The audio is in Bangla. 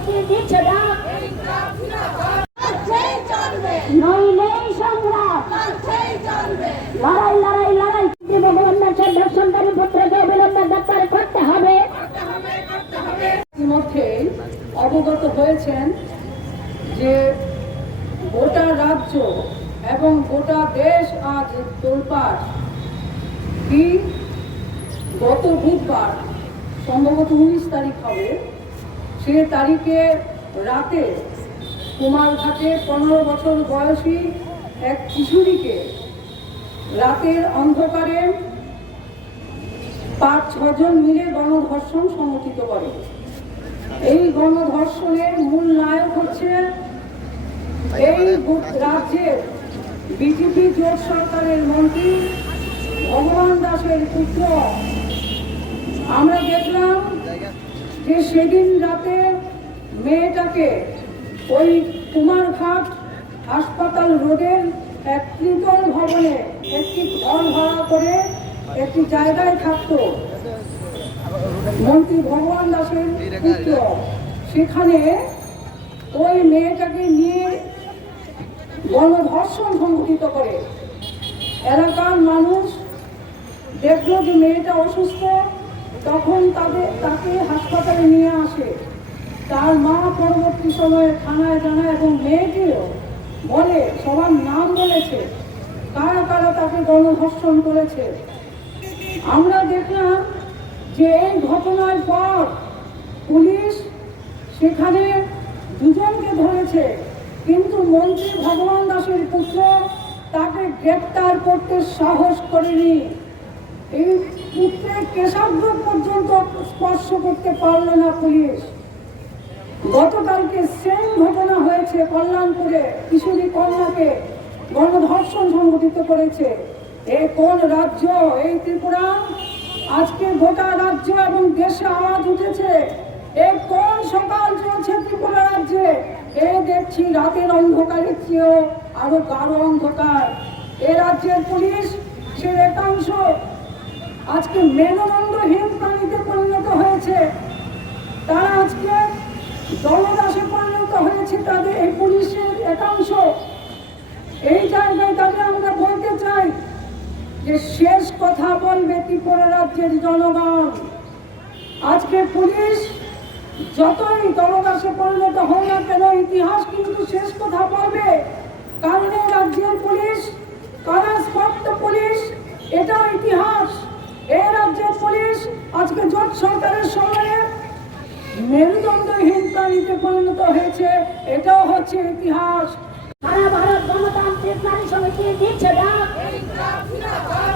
সমিতি দিচ্ছে ডাক, নইলেই সংগ্রাম, লড়াই লড়াই লড়াই ভগবান দাসের দর্শনকারী পুত্রকে অবিলম্বে গ্রেপ্তার করতে হবে। ইতিমধ্যে অবগত হয়েছেন যে গোটা রাজ্য এবং গোটা দেশ আজ তোলপাড়। কি গত বুধবার সম্ভবত 19 তারিখ হবে, সে তারিখে রাতে কুমারঘাটে 15 বছর বয়সী এক কিশোরীকে রাতের অন্ধকারে 5-6 জন মিলে গণধর্ষণ সংঘটিত করে। এই গণধর্ষণের মূল নায়ক হচ্ছে এই রাজ্যের বিজেপি জোট সরকারের মন্ত্রী ভগবান দাসের পুত্র। আমরা দেখলাম যে সেদিন রাতে মেয়েটাকে ওই কুমারঘাট হাসপাতাল রোডের এক ত্রিতল ভবনে একটি ঘর ভাড়া করে একটি জায়গায় থাকতো মন্ত্রী ভগবান দাসের পুত্র। সেখানে ওই মেয়েটাকে নিয়ে গণধর্ষণ সংঘটিত করে। এলাকার মানুষ দেখলো যে মেয়েটা অসুস্থ, তখন তাকে হাসপাতালে নিয়ে আসে। তার মা পরবর্তী সময়ে থানায় জানায় এবং মেয়েটিও বলে, সবার নাম বলেছে কারা কারা তাকে গণধর্ষণ করেছে। আমরা দেখলাম যে এই ঘটনার পর পুলিশ সেখানে 2 জনকে ধরেছে, কিন্তু মন্ত্রী ভগবান দাসের পুত্র তাকে গ্রেপ্তার করতে সাহস করেনি। এই পুত্রের কেশাগ্র পর্যন্ত স্পর্শ করতে পারল না পুলিশ। গতকালকে সেম ঘটনা হয়েছে কল্যাণপুরে, কিশোরী কন্যাকে গণধর্ষণ সংঘটিত করেছে। এ কোন রাজ্য? এই ত্রিপুরা। আজকে গোটা রাজ্য এবং দেশে আওয়াজ উঠেছে, এ কোন সকাল চলছে ত্রিপুরা রাজ্যে? দেখছি রাতের অন্ধকারের চেয়েও আরো গাঢ় অন্ধকার। এ রাজ্যের পুলিশ সে একাংশ আজকে মেরুদণ্ডহীন প্রাণীতে পরিণত হয়েছে। তারা আজকে দলদাসে পরিণত হয়েছে। তাদের এই পুলিশের একাংশ এই জায়গায় তাদের আমরা বলতে চাই যে শেষ কথা বলবে ত্রিপুরা রাজ্যের জনগণ। আজকে পুলিশ যতই দলদাসে পরিণত হয় না কেন, ইতিহাস কিন্তু শেষ কথা বলবে। কারণ এই রাজ্যের পুলিশ কারাস্পষ্ট পুলিশ, এটাও ইতিহাস। এই রাজ্যের পুলিশ আজকে জোট সরকারের সময়ে মেরুদণ্ডহীন প্রাণীতে পরিণত হয়েছে, এটাও হচ্ছে ইতিহাস। সারা ভারত গণতান্ত্রিক নারী সমিতি দিচ্ছে ডাক,